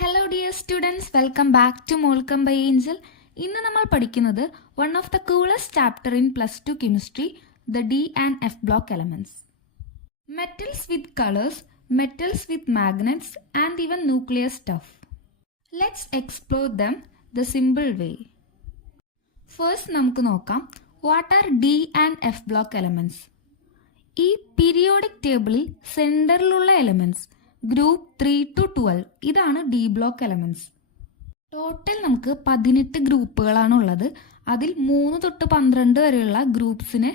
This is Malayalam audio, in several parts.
Hello dear students, welcome back to മോൾക്കം ബൈ ഏഞ്ചൽ. ഇന്ന് നമ്മൾ പഠിക്കുന്നത് one of the coolest chapter in +2 chemistry, the D and F block elements. Metals with colours, metals with magnets and even nuclear stuff. Let's explore them the simple way. First നമുക്ക് നോക്കാം, what are D and F block elements. ഈ പീരിയോഡിക് ടേബിളിൽ സെന്ററിലുള്ള എലമെന്റ്സ് ഗ്രൂപ്പ് 3 to 12 ഇതാണ് ഡി ബ്ലോക്ക് എലമെന്റ്സ്. ടോട്ടൽ നമുക്ക് 18 ഗ്രൂപ്പുകളാണ് ഉള്ളത്. അതിൽ 3 തൊട്ട് 12 വരെയുള്ള ഗ്രൂപ്പ്സിനെ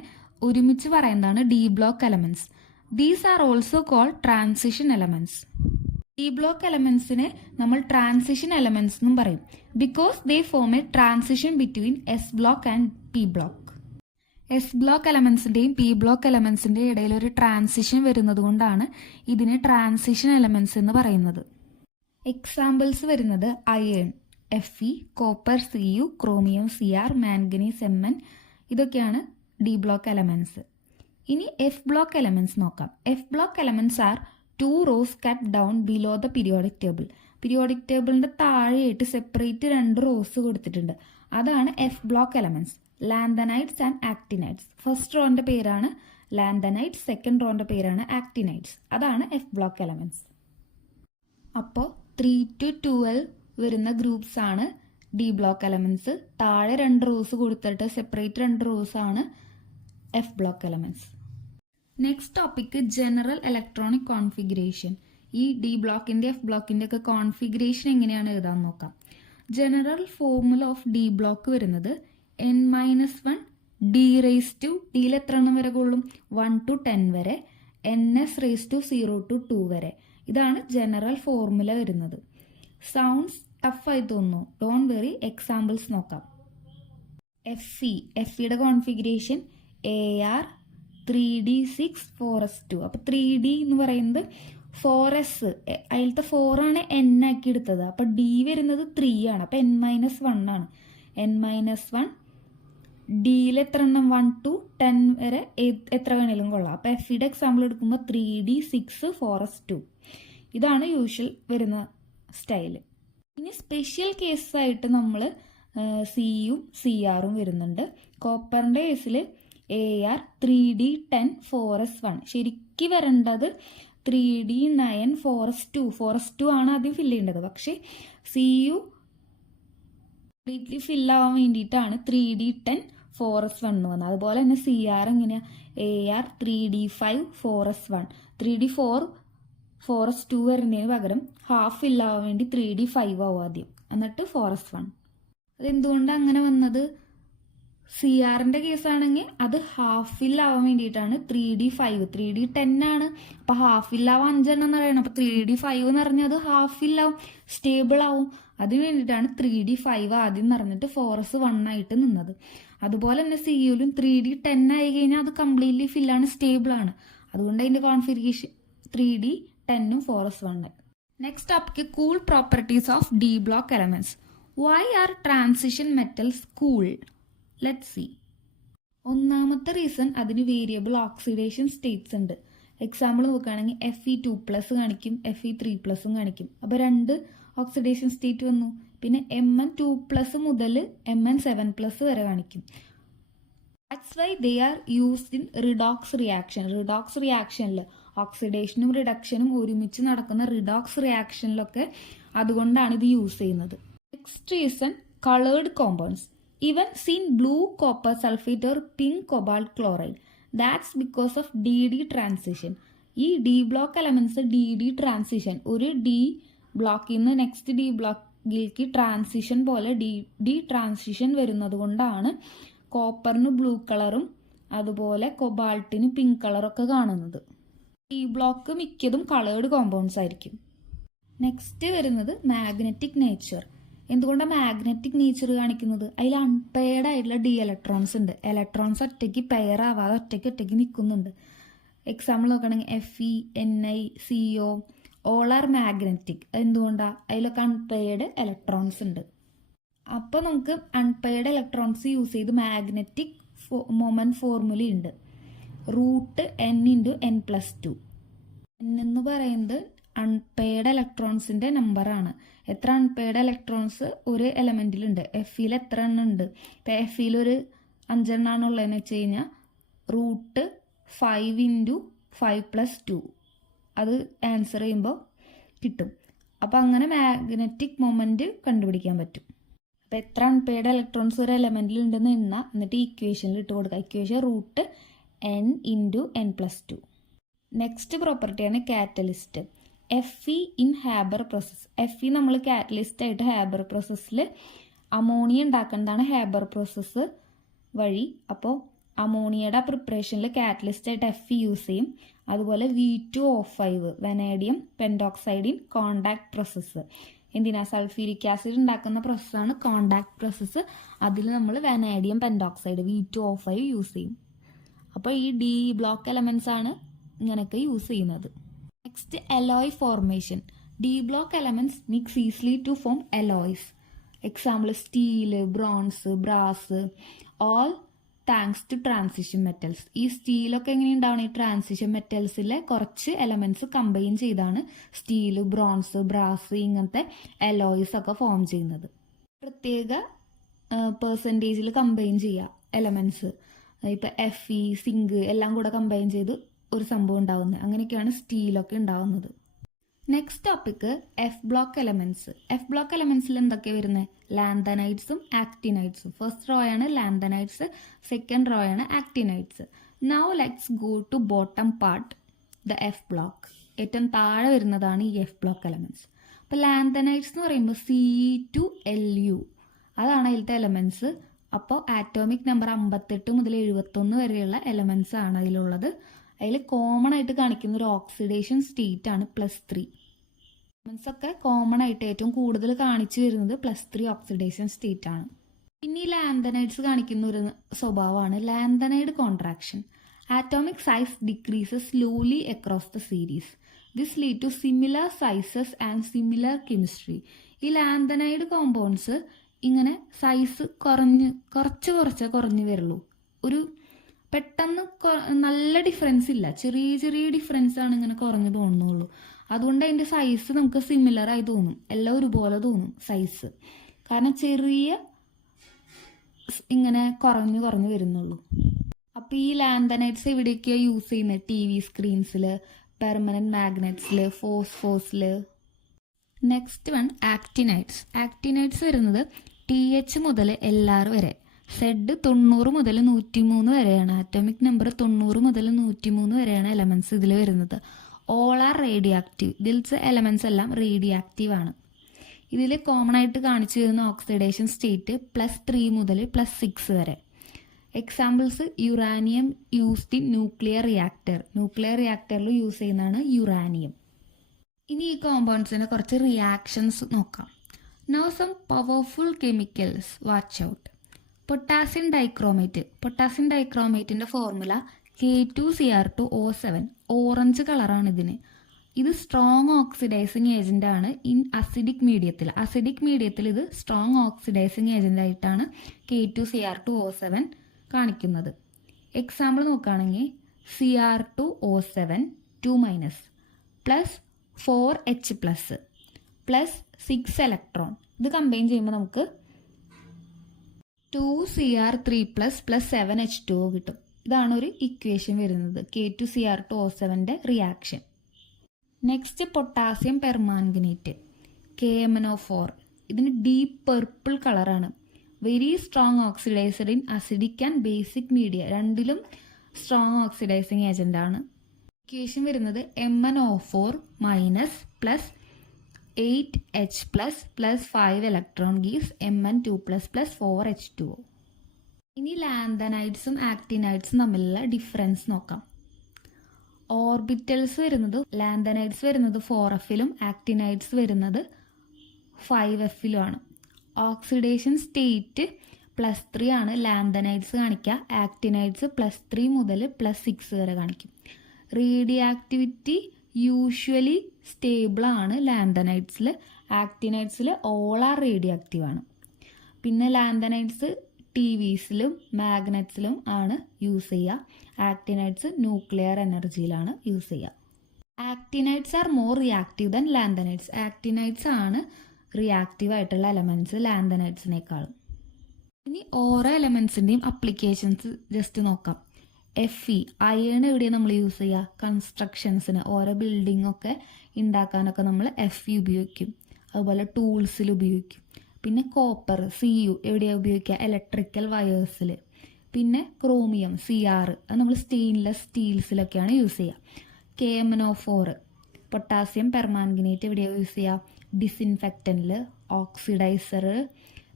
ഒരുമിച്ച് പറയുന്നതാണ് D block elements. These are also called transition elements. D block എലമെന്റ്സിനെ നമ്മൾ ട്രാൻസിഷൻ എലമെന്റ്സ് എന്നും പറയും, because they form a transition between S block and P block. S block എലമെന്റ്സിന്റെയും പി ബ്ലോക്ക് എലമെന്റ്സിന്റെയും ഇടയിൽ ഒരു ട്രാൻസിഷൻ വരുന്നത് കൊണ്ടാണ് ഇതിനെ ട്രാൻസിഷൻ എലമെന്റ്സ് എന്ന് പറയുന്നത്. എക്സാമ്പിൾസ് വരുന്നത് iron Fe, copper Cu, chromium Cr, manganese Mn, ഇതൊക്കെയാണ് ഡി ബ്ലോക്ക് എലമെന്റ്സ്. ഇനി എഫ് ബ്ലോക്ക് എലമെന്റ്സ് നോക്കാം. F block elements are 2 rows cut down below the periodic table. Periodic ടേബിളിന്റെ താഴെയായിട്ട് സെപ്പറേറ്റ് 2 റോസ് കൊടുത്തിട്ടുണ്ട്. അതാണ് F block elements. Lanthanides and actinides. First റോന്റെ പേരാണ് ലാന്തനൈറ്റ്സ്, സെക്കൻഡ് റോന്റെ പേരാണ് ആക്ടിനൈറ്റ്സ്. അതാണ് എഫ് ബ്ലോക്ക് എലമെന്റ്സ്. അപ്പോൾ 3 to 12 വരുന്ന ഗ്രൂപ്പ്സ് ആണ് ഡി ബ്ലോക്ക് എലമെന്റ്സ്. താഴെ 2 റോസ് കൊടുത്തിട്ട് സെപ്പറേറ്റ് 2 റോസ് ആണ് F block elements. Next topic general electronic configuration. ഈ ഡി ബ്ലോക്കിന്റെ എഫ് ബ്ലോക്കിന്റെ ഒക്കെ കോൺഫിഗറേഷൻ എങ്ങനെയാണ് എഴുതാൻ നോക്കാം. General formula of D block വരുന്നത് n-1 d⁻², ഡിയിൽ എത്ര എണ്ണം വരെ കൊള്ളും, 1 to 10 വരെ, ns⁻0 to 2 വരെ. ഇതാണ് ജനറൽ ഫോർമുല വരുന്നത്. സൗണ്ട്സ് ടഫായി തോന്നുന്നു, ഡോണ്ട് വെറി, എക്സാമ്പിൾസ് നോക്കാം. എഫിയുടെ കോൺഫിഗറേഷൻ AR 3d6 4s2. അപ്പൊ 3d എന്ന് പറയുന്നത് 4s, അതിലത്തെ 4 ആണ് n ആക്കി എടുത്തത്. അപ്പൊ d വരുന്നത് 3 ആണ്. അപ്പൊ n-1 ആണ്. n-1 ഡിയിൽ എത്ര എണ്ണം, 1 to 10 വരെ എത്ര വേണേലും കൊള്ളാം. അപ്പൊ എഫിയുടെ എക്സാമ്പിൾ എടുക്കുമ്പോൾ 3d6 4s2. ഇതാണ് യൂഷ്വൽ വരുന്ന സ്റ്റൈല്. ഇനി സ്പെഷ്യൽ കേസ് ആയിട്ട് നമ്മൾ സിയും CRഉം വരുന്നുണ്ട്. കോപ്പറിന്റെ കേസിൽ AR 3d10 4s1. ശരിക്കും വരേണ്ടത് 3d9 4s2. 4s2 ആണ് ആദ്യം ഫില്ല് ചെയ്യേണ്ടത്. പക്ഷെ CU കംപ്ലീറ്റ്ലി ഫില്ലാവാൻ വേണ്ടിയിട്ടാണ് 3d10 4s1 വന്നത്. അതുപോലെ തന്നെ CR എങ്ങനെയാ, AR 3d5 4s1. 3d4 4s2 വരുന്നതിന് പകരം ഹാഫ് ഫില്ലാവാൻ വേണ്ടി 3d5 ആവും ആദ്യം, എന്നിട്ട് 4s1. അതെന്തുകൊണ്ടാണ് അങ്ങനെ വന്നത്? CRന്റെ കേസാണെങ്കിൽ അത് ഹാഫ് ഫില്ലാവാൻ വേണ്ടിയിട്ടാണ് 3d5. 3d10 ആണ്, അപ്പൊ ഹാഫ് ഫില്ലാവാൻ 5 എണ്ണം എന്ന് പറയണം. അപ്പൊ 3d5 എന്ന് പറഞ്ഞാൽ അത് ഹാഫ് ഫില്ലാവും, സ്റ്റേബിൾ ആവും. അതിന് വേണ്ടിയിട്ടാണ് 3d5 ആദ്യം നിറഞ്ഞിട്ട് 4s1 ആയിട്ട് നിന്നത്. അതുപോലെ തന്നെ CUലും 3d10 ആയി കഴിഞ്ഞാൽ അത് കംപ്ലീറ്റ്ലി ഫില്ലാണ്, സ്റ്റേബിൾ ആണ്. അതുകൊണ്ട് അതിന്റെ കോൺഫിഗറേഷൻ 3d10ഉം 4s1. Next topic, cool properties of D block elements. Why are transition metals cool? Let see. ഒന്നാമത്തെ റീസൺ, അതിന് വേരിയബിൾ ഓക്സിഡേഷൻ സ്റ്റേറ്റ്സ് ഉണ്ട്. എക്സാമ്പിൾ നോക്കുകയാണെങ്കിൽ Fe2+ കാണിക്കും, Fe3+ കാണിക്കും. അപ്പൊ 2 ഓക്സിഡേഷൻ സ്റ്റേറ്റ് വന്നു. പിന്നെ Mn2+ മുതൽ Mn7+ വരെ കാണിക്കും. That's why they are used in redox reaction. Redox റിയാക്ഷനിൽ ഓക്സിഡേഷനും റിഡക്ഷനും ഒരുമിച്ച് നടക്കുന്ന റിഡോക്സ് റിയാക്ഷനിലൊക്കെ അതുകൊണ്ടാണ് ഇത് യൂസ് ചെയ്യുന്നത്. Next reason, coloured compounds. Even seen blue copper sulfate or pink cobalt chloride. That's because of DD transition. ഈ D block elements DD transition, ഒരു ഡി ബ്ലോക്കിൽ നിന്ന് നെക്സ്റ്റ് ഡി ബ്ലോക്കിലേക്ക് ട്രാൻസിഷൻ പോലെ ഡി ട്രാൻസിഷൻ വരുന്നത് കൊണ്ടാണ് കോപ്പറിന് ബ്ലൂ കളറും അതുപോലെ കൊബാൾട്ടിന് പിങ്ക് കളറൊക്കെ കാണുന്നത്. ഡി ബ്ലോക്ക് മിക്കതും കളേർഡ് കോമ്പൗണ്ട്സ് ആയിരിക്കും. നെക്സ്റ്റ് വരുന്നത് മാഗ്നറ്റിക് നേച്ചർ. എന്തുകൊണ്ടാണ് മാഗ്നറ്റിക് നേച്ചർ കാണിക്കുന്നത്? അതിൽ അൺപെയർഡ് ആയിട്ടുള്ള ഡി ഇലക്ട്രോൺസ് ഉണ്ട്. ഇലക്ട്രോൺസ് ഒറ്റയ്ക്ക് പെയർ ആവാതെ ഒറ്റയ്ക്ക് നിൽക്കുന്നുണ്ട്. എക്സാമ്പിൾ നോക്കുകയാണെങ്കിൽ Fe, Ni, Co all are magnetic. എന്തുകൊണ്ടാണ്? അതിലൊക്കെ അൺപെയർഡ് ഇലക്ട്രോൺസ് ഉണ്ട്. അപ്പോൾ നമുക്ക് അൺപെയർഡ് ഇലക്ട്രോൺസ് യൂസ് ചെയ്ത് magnetic moment ഫോർമുലയുണ്ട്. √n × n+2. n എന്ന് പറയുന്നത് അൺപെയർഡ് ഇലക്ട്രോൺസിൻ്റെ നമ്പറാണ്. എത്ര അൺപെയർഡ് ഇലക്ട്രോൺസ് ഒരു എലമെൻറ്റിലുണ്ട്, എഫിൽ എത്ര എണ്ണം ഉണ്ട്. ഇപ്പോൾ എഫിൽ ഒരു 5 എണ്ണമാണ് ഉള്ളതെന്ന് വെച്ച് കഴിഞ്ഞാൽ √5 × 5 + 2 അത് ആൻസർ ചെയ്യുമ്പോൾ കിട്ടും. അപ്പോൾ അങ്ങനെ മാഗ്നറ്റിക് മൊമെൻറ്റ് കണ്ടുപിടിക്കാൻ പറ്റും. അപ്പോൾ എത്ര അൺപെയർഡ് ഇലക്ട്രോൺസ് ഒരു എലമെൻറ്റിൽ ഉണ്ടെന്ന് എണ്ണാം, എന്നിട്ട് ഇക്വേഷനിൽ ഇട്ട് കൊടുക്കുക. Equation √n × n+2. നെക്സ്റ്റ് പ്രോപ്പർട്ടിയാണ് catalyst. Fe in Haber process. Fe നമ്മൾ കാറ്റലിസ്റ്റ് ആയിട്ട് ഹാബർ പ്രോസസ്സിൽ അമോണിയ ഉണ്ടാക്കുന്നതാണ് ഹാബർ പ്രോസസ്സ് വഴി. അപ്പോൾ അമോണിയയുടെ പ്രിപ്പറേഷനിൽ കാറ്റലിസ്റ്റ് ആയിട്ട് Fe യൂസ് ചെയ്യും. അതുപോലെ V2O5 vanadium pentoxide in contact process. എന്തിനാ? സൾഫ്യൂരിക് ആസിഡ് ഉണ്ടാക്കുന്ന പ്രോസസ്സാണ് കോണ്ടാക്ട് പ്രോസസ്സ്. അതിൽ നമ്മൾ വനേഡിയം പെൻഡോക്സൈഡ് V2O5 യൂസ് ചെയ്യും. അപ്പോൾ ഈ ഡി ബ്ലോക്ക് എലമെൻറ്റ്സ് ആണ് ഇങ്ങനെയൊക്കെ യൂസ് ചെയ്യുന്നത്. Next alloy formation. D block elements mix easily to form alloys. Example steel, bronze, brass, all thanks to transition metals. ഈ സ്റ്റീലൊക്കെ എങ്ങനെ ഉണ്ടാവണം? ഈ ട്രാൻസിഷൻ മെറ്റൽസിലെ കുറച്ച് എലമെൻറ്റ്സ് കമ്പൈൻ ചെയ്താണ് സ്റ്റീല്, ബ്രോൺസ്, ബ്രാസ് ഇങ്ങനത്തെ അലോയ്സ് ഒക്കെ ഫോം ചെയ്യുന്നത്. പ്രത്യേക പെർസെൻറ്റേജിൽ കമ്പൈൻ ചെയ്യുക എലമെൻറ്റ്സ്. ഇപ്പോൾ Fe, സിങ്ക് എല്ലാം കൂടെ കമ്പൈൻ ചെയ്ത് ഒരു സംഭവം ഉണ്ടാവുന്നത്. അങ്ങനെയൊക്കെയാണ് സ്റ്റീലൊക്കെ ഉണ്ടാവുന്നത്. Next topic F block elements. F block എലമെൻറ്റ്സിൽ എന്തൊക്കെയാണ് വരുന്നത്? ലാന്തനൈഡ്സും ആക്ടിനൈഡ്സും. ഫസ്റ്റ് റോ ആണ് ലാന്തനൈഡ്സ്, സെക്കൻഡ് റോ ആണ് actinides. Now let's go to bottom part, the F block. ഏറ്റവും താഴെ വരുന്നതാണ് ഈ എഫ് ബ്ലോക്ക് എലമെൻറ്റ്സ്. അപ്പോൾ ലാന്തനൈഡ്സ് എന്ന് പറയുമ്പോൾ C2Lu അതാണ് അതിലത്തെ എലമെൻറ്റ്സ്. അപ്പോൾ ആറ്റോമിക് നമ്പർ 58 മുതൽ 71 വരെയുള്ള എലമെൻറ്റ്സ് ആണ് അതിലുള്ളത്. അതിൽ കോമൺ ആയിട്ട് കാണിക്കുന്ന ഒരു ഓക്സിഡേഷൻ സ്റ്റേറ്റ് ആണ് +3. എലമെൻറ്റ്സ് ഒക്കെ കോമൺ ആയിട്ട് ഏറ്റവും കൂടുതൽ കാണിച്ചു വരുന്നത് +3 ഓക്സിഡേഷൻ സ്റ്റേറ്റ് ആണ്. പിന്നെ ഈ ലാന്തനൈഡ്സ് കാണിക്കുന്ന ഒരു സ്വഭാവമാണ് lanthanide contraction. Atomic size decreases slowly across the series. This lead to similar sizes and similar chemistry. ഈ ലാന്തനൈഡ് കോമ്പൗണ്ട്സ് ഇങ്ങനെ സൈസ് കുറഞ്ഞു വരുള്ളൂ. ഒരു പെട്ടെന്ന് നല്ല ഡിഫറൻസ് ഇല്ല, ചെറിയ ചെറിയ ഡിഫറൻസ് ആണ് ഇങ്ങനെ കുറഞ്ഞു തോന്നുള്ളൂ. അതുകൊണ്ട് അതിൻ്റെ സൈസ് നമുക്ക് സിമിലർ ആയി തോന്നും, എല്ലാം ഒരുപോലെ തോന്നും സൈസ്. കാരണം ചെറിയ ഇങ്ങനെ കുറഞ്ഞു വരുന്നുള്ളൂ. അപ്പോൾ ഈ ലാന്തനൈഡ്സ് എവിടെയൊക്കെയാണ് യൂസ് ചെയ്യുന്നത്? TV സ്ക്രീൻസിൽ, പെർമനന്റ് മാഗ്നറ്റ്സിൽ, ഫോസ്ഫോസിൽ. Next one actinides. ആക്ടിനൈഡ്സ് വരുന്നത് TH മുതൽ LR വരെ. Z 90 മുതൽ 103 വരെയാണ്. ആറ്റോമിക് നമ്പർ 90 മുതൽ 103 വരെയാണ് എലമെൻറ്റ്സ് ഇതിൽ വരുന്നത്. All are radioactive. ഇതിലത്തെ എലമെൻറ്റ്സ് എല്ലാം റേഡിയോ ആക്റ്റീവ് ആണ്. ഇതിൽ കോമൺ ആയിട്ട് കാണിച്ചു വരുന്ന ഓക്സിഡേഷൻ സ്റ്റേറ്റ് +3 മുതൽ +6 വരെ. Examples uranium used in nuclear reactor. Nuclear റിയാക്ടറിൽ യൂസ് ചെയ്യുന്നതാണ് യുറാനിയം. ഇനി ഈ കോമ്പൗണ്ട്സിൻ്റെ കുറച്ച് റിയാക്ഷൻസ് നോക്കാം. Now some powerful chemicals, watch out. Potassium dichromate. Potassium ഡൈക്രോമേറ്റിൻ്റെ ഫോർമുല K2Cr2O7. ഓറഞ്ച് കളറാണ് ഇതിന്. ഇത് സ്ട്രോങ് ഓക്സിഡൈസിങ് ഏജൻ്റ് ആണ് ഇൻ അസിഡിക് മീഡിയത്തിൽ. അസിഡിക് മീഡിയത്തിൽ ഇത് സ്ട്രോങ് ഓക്സിഡൈസിങ് ഏജൻ്റ് ആയിട്ടാണ് K2Cr2O7 കാണിക്കുന്നത്. എക്സാമ്പിൾ നോക്കുകയാണെങ്കിൽ Cr2O7 2- +4H+ +6 ഇലക്ട്രോൺ. ഇത് കമ്പൈൻ ചെയ്യുമ്പോൾ നമുക്ക് 2Cr3+ +7H2O കിട്ടും. ഇതാണ് ഒരു ഇക്വേഷൻ വരുന്നത് K2Cr2O7ൻ്റെ reaction. Next potassium permanganate KMnO4. ഇതിന് ഡീപ്പ് പർപ്പിൾ കളറാണ്. Very strong oxidiser in acidic and basic media. രണ്ടിലും സ്ട്രോങ് ഓക്സിഡൈസിങ് ഏജൻ്റ് ആണ്. ഇക്വേഷൻ വരുന്നത് MnO4- +8H+ +5 electron gives Mn2+ +4H2O. ഇനി ലാന്തനൈഡ്സും ആക്ടിനൈഡ്സും തമ്മിലുള്ള ഡിഫറൻസ് നോക്കാം. ഓർബിറ്റൽസ് വരുന്നത് ലാന്തനൈഡ്സ് വരുന്നത് 4f-ലും ആക്ടിനൈഡ്സ് വരുന്നത് 5f-ലുമാണ്. ഓക്സിഡേഷൻ സ്റ്റേറ്റ് +3 ആണ് ലാന്തനൈഡ്സ് കാണിക്കുക. ആക്ടിനൈഡ്സ് +3 മുതൽ +6 വരെ കാണിക്കും. റേഡിയോ ആക്ടിവിറ്റി യൂഷ്വലി സ്റ്റേബിൾ ആണ് ലാന്തനൈഡ്സിൽ. ആക്ടിനൈഡ്സിൽ ഓൾ ആർ റേഡിയോ ആക്റ്റീവ് ആണ്. പിന്നെ ലാന്തനൈഡ്സ് TVസിലും മാഗ്നറ്റ്സിലും ആണ് യൂസ് ചെയ്യുക. ആക്ടിനൈഡ്സ് ന്യൂക്ലിയർ എനർജിയിലാണ് യൂസ് ചെയ്യുക. Actinides are more reactive then lanthanides. Actinides ആണ് റിയാക്റ്റീവ് ആയിട്ടുള്ള എലമെന്റ്സ് ലാന്തനൈറ്റ്സിനേക്കാളും. ഇനി ഓരോ എലമെന്റ്സിന്റെയും അപ്ലിക്കേഷൻസ് ജസ്റ്റ് നോക്കാം. Fe അയേൺ എവിടെയാണ് നമ്മൾ യൂസ് ചെയ്യുക? കൺസ്ട്രക്ഷൻസിന്, ഓരോ ബിൽഡിംഗ് ഒക്കെ ഉണ്ടാക്കാനൊക്കെ നമ്മൾ Fe ഉപയോഗിക്കും. അതുപോലെ ടൂൾസിൽ ഉപയോഗിക്കും. പിന്നെ കോപ്പർ Cu എവിടെയാണ് ഉപയോഗിക്കുക? ഇലക്ട്രിക്കൽ വയേഴ്സിൽ. പിന്നെ ക്രോമിയം Cr അത് നമ്മൾ സ്റ്റെയിൻലെസ് സ്റ്റീൽസിലൊക്കെയാണ് യൂസ് ചെയ്യുക. KMnO4 പൊട്ടാസ്യം പെർമാംഗനേറ്റ് എവിടെയാണ് യൂസ് ചെയ്യുക? ഡിസിൻഫെക്റ്റന്റിൽ, ഓക്സിഡൈസർ.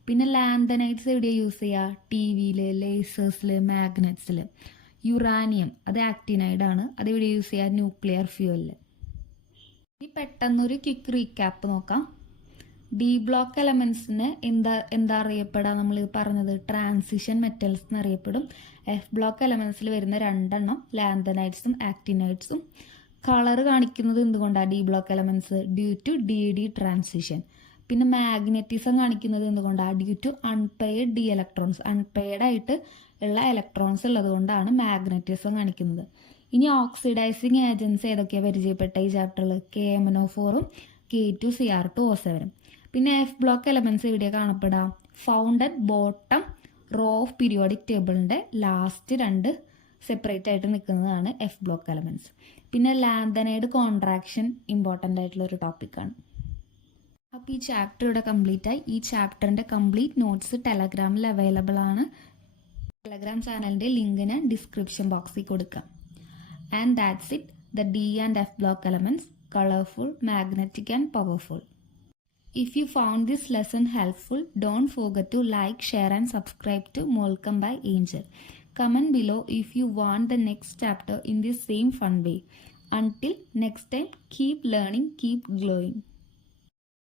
പിന്നെ ലാന്തനൈറ്റ്സ് എവിടെയാണ് യൂസ് ചെയ്യുക? TV-യിൽ, ലേസേഴ്സിൽ, മാഗ്നറ്റ്സിൽ. യുറാനിയം അത് ആക്ടിനൈഡാണ്, അതെവിടെ യൂസ് ചെയ്യുക? ന്യൂക്ലിയർ ഫ്യൂവലിൽ. ഇനി പെട്ടെന്നൊരു ക്വിക്ക് റീക്യാപ്പ് നോക്കാം. ഡി ബ്ലോക്ക് എലമെന്റ്സിന് എന്താ അറിയപ്പെടാ? നമ്മൾ പറഞ്ഞത് ട്രാൻസിഷൻ മെറ്റൽസ് എന്നറിയപ്പെടും. F ബ്ലോക്ക് എലമെന്റ്സിൽ വരുന്ന 2 എണ്ണം ലാന്തനൈറ്റ്സും ആക്ടിനൈറ്റ്സും. കളർ കാണിക്കുന്നത് എന്തുകൊണ്ടാണ്? D block elements due to DD transition. പിന്നെ മാഗ്നറ്റിസം കാണിക്കുന്നത് എന്തുകൊണ്ടാണ്? Due to unpaired D electrons. Unpaired ആയിട്ട് ഉള്ള ഇലക്ട്രോൺസ് ഉള്ളത് കൊണ്ടാണ് മാഗ്നറ്റിസം കാണിക്കുന്നത്. ഇനി ഓക്സിഡൈസിങ് ഏജൻസ് ഏതൊക്കെയാണ് പരിചയപ്പെട്ട ഈ ചാപ്റ്ററിൽ? KMnO4 K2Cr2O7. പിന്നെ F ബ്ലോക്ക് എലമെന്റ്സ് എവിടെയാണ് കാണപ്പെടാം? Found at bottom row of periodic ടേബിളിന്റെ ലാസ്റ്റ് 2 സെപ്പറേറ്റ് ആയിട്ട് നിൽക്കുന്നതാണ് F ബ്ലോക്ക് എലമെന്റ്സ്. പിന്നെ ലാന്തനൈഡ് കോൺട്രാക്ഷൻ ഇമ്പോർട്ടൻ്റ് ആയിട്ടുള്ള ഒരു ടോപ്പിക്കാണ്. അപ്പോൾ ഈ ചാപ്റ്റർ ഇവിടെ കംപ്ലീറ്റ് ആയി. ഈ ചാപ്റ്ററിൻ്റെ കംപ്ലീറ്റ് നോട്ട്സ് ടെലഗ്രാമിൽ അവൈലബിൾ ആണ്. ടെലഗ്രാം ചാനലിൻ്റെ ലിങ്ക് ഞാൻ ഡിസ്ക്രിപ്ഷൻ ബോക്സിൽ കൊടുക്കാം. And that's it. The D and F block elements, colorful, magnetic and powerful. If you found this lesson helpful, don't forget to like, share and subscribe to Molcom by Angel. Comment below if you want the next chapter in this same fun way. Until next time, keep learning, keep glowing.